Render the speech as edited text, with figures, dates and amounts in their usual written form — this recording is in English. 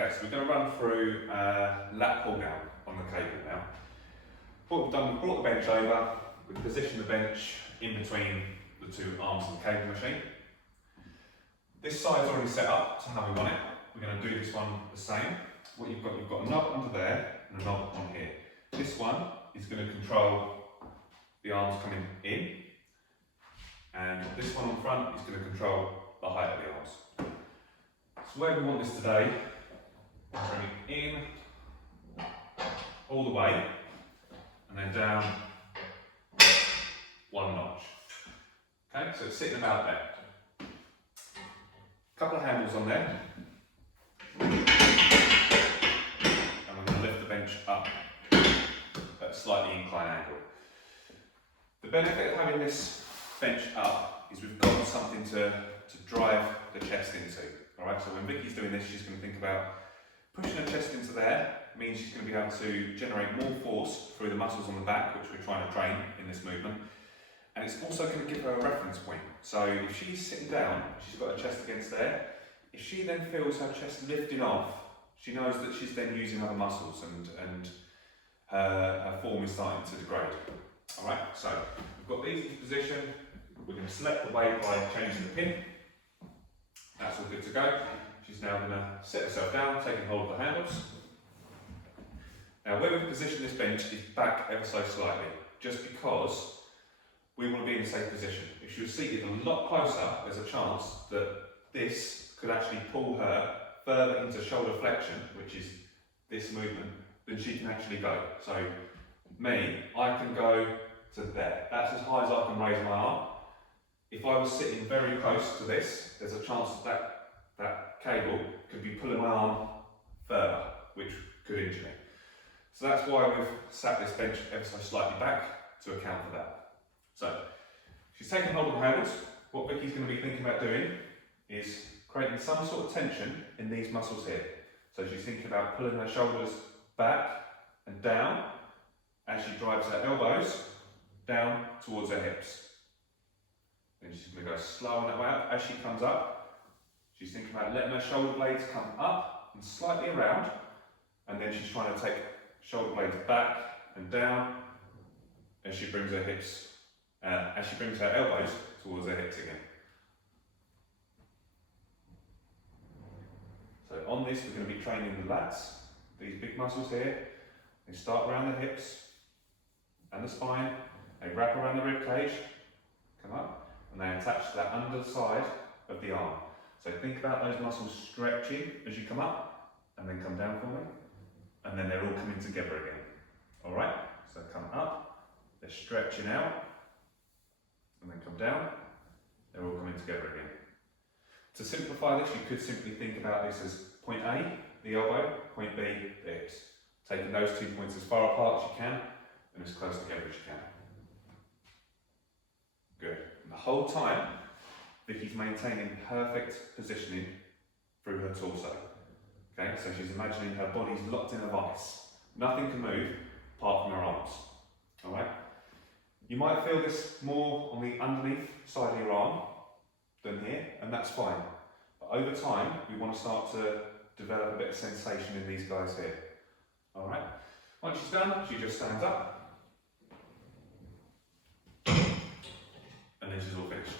Okay, so we're going to run through lat pull down on the cable now. What we've done, we've brought the bench over, we've positioned the bench in between the two arms of the cable machine. This side's already set up to how we want it. We're going to do this one the same. What you've got a knob under there and a knob on here. This one is going to control the arms coming in, and this one on front is going to control the height of the arms. So where we want this today, bring it in all the way and then down one notch. Okay, so it's sitting about there. Couple of handles on there, and we're going to lift the bench up at a slightly inclined angle. The benefit of having this bench up is we've got something to drive the chest into. Alright, so when Vicky's doing this, she's going to think about pushing her chest into there. Means she's going to be able to generate more force through the muscles on the back, which we're trying to train in this movement. And it's also going to give her a reference point. So if she's sitting down, she's got her chest against there. If she then feels her chest lifting off, she knows that she's then using other muscles and her form is starting to degrade. Alright, so we've got these in position. We're going to select the weight by changing the pin. That's all good to go. She's now going to sit herself down, taking hold of the handles. Now where we've positioned this bench is back ever so slightly, just because we want to be in a safe position. If she was seated a lot closer, there's a chance that this could actually pull her further into shoulder flexion, which is this movement, than she can actually go. So me, I can go to there. That's as high as I can raise my arm. If I was sitting very close to this, there's a chance that cable could be pulling my arm further, which could injure me. So that's why we've sat this bench ever so slightly back to account for that. So she's taken hold of the handles. What Vicky's going to be thinking about doing is creating some sort of tension in these muscles here. So she's thinking about pulling her shoulders back and down as she drives her elbows down towards her hips. Then she's going to go slow on that way up. As she comes up, she's thinking about letting her shoulder blades come up and slightly around, and then she's trying to take shoulder blades back and down as she brings her hips, as she brings her elbows towards her hips again. So on this, we're going to be training the lats, these big muscles here. They start around the hips and the spine, they wrap around the rib cage, come up, and they attach to that underside of the arm. So think about those muscles stretching as you come up, and then come down for me, and then they're all coming together again. Alright, so come up, they're stretching out, and then come down, they're all coming together again. To simplify this, you could simply think about this as point A, the elbow, point B, the hips. Taking those 2 points as far apart as you can, and as close together as you can. Good. And the whole time, Vicky's maintaining perfect positioning through her torso. Okay, so she's imagining her body's locked in a vice. Nothing can move apart from her arms. Alright? You might feel this more on the underneath side of your arm than here, and that's fine. But over time, we want to start to develop a bit of sensation in these guys here. Alright? Once she's done, she just stands up, and then she's all finished.